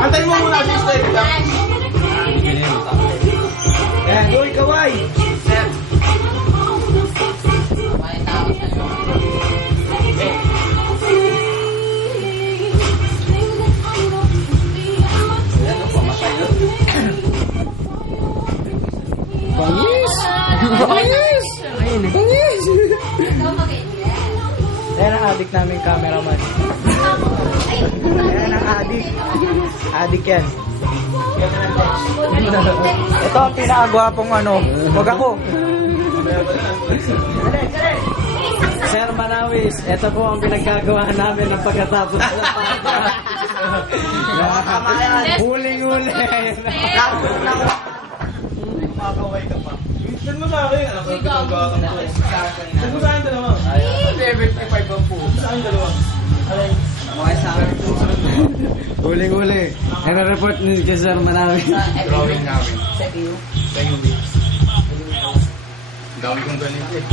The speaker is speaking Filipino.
Antay mo muna si Steve. Ayan, uy, kaway. Bangis! Bangis! Bangis! Ayan ang adik namin cameraman. Ayan ang adik. Adik yan. Ito ang pinakagwapong ano. Huwag ako. Sir Manawis, ito po ang pinagkagawa namin ng pagkatapos ng huling-huli. Makakaway ka pa. Send mo sa akin. Ano ko? Send mo sa akin dalawa. 75 ang po. Sa akin dalawa. Alay. Okay sa akin. Huling-huli. Nare-report ni Sir Manawis. Drawing namin. Sa iyo. Thank you. Dami kong ganito eh.